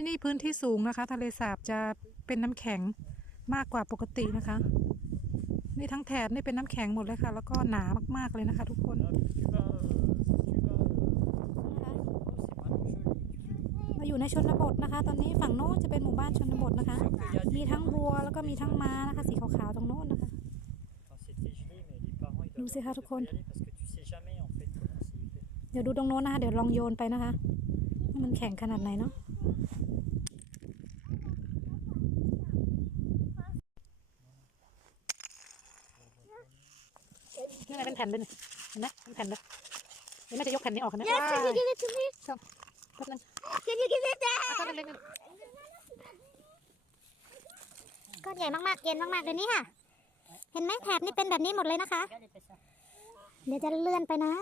ที่นี่พื้นที่สูงนะคะ ทะเลสาบจะเป็นน้ำแข็งมากกว่าปกตินะคะ นี่ทั้งแถบนี่เป็นน้ำแข็งหมดเลยค่ะ แล้วก็หนามากๆเลยนะคะ ทุกคนมาอยู่ในชนบทนะคะ ตอนนี้ฝั่งโน้นจะเป็นหมู่บ้านชนบทนะคะ มีทั้งวัวแล้วก็มีทั้งม้านะคะ สีขาวๆตรงโน้นนะคะ Enfin, c'était gelé, mais les parents ils Nous, doivent c'est pas rare, te tout con. faire y aller parce que tu sais jamais en fait comment c'est fait. เดี๋ยวดูตรงโน้นนะคะ เดี๋ยวลองโยนไปนะคะ มันแข็งขนาดไหนเนาะ นี่อะไรเป็นแผ่นเลยนี่เห็นไหมเป็นแผ่นเลยเดี๋ยวแม่จะยกแผ่นนี้ออกนะ Yes, can you give it to me? แป๊บนึง Can you give it เอา that? ก้อนเล็กๆนึงก้อนใหญ่มากๆ เย็นมากๆเลยนี่ค่ะ เห็นไหมแถบนี่เป็นแบบนี้หมดเลยนะคะ เดี๋ยวจะเลื่อนไปนะ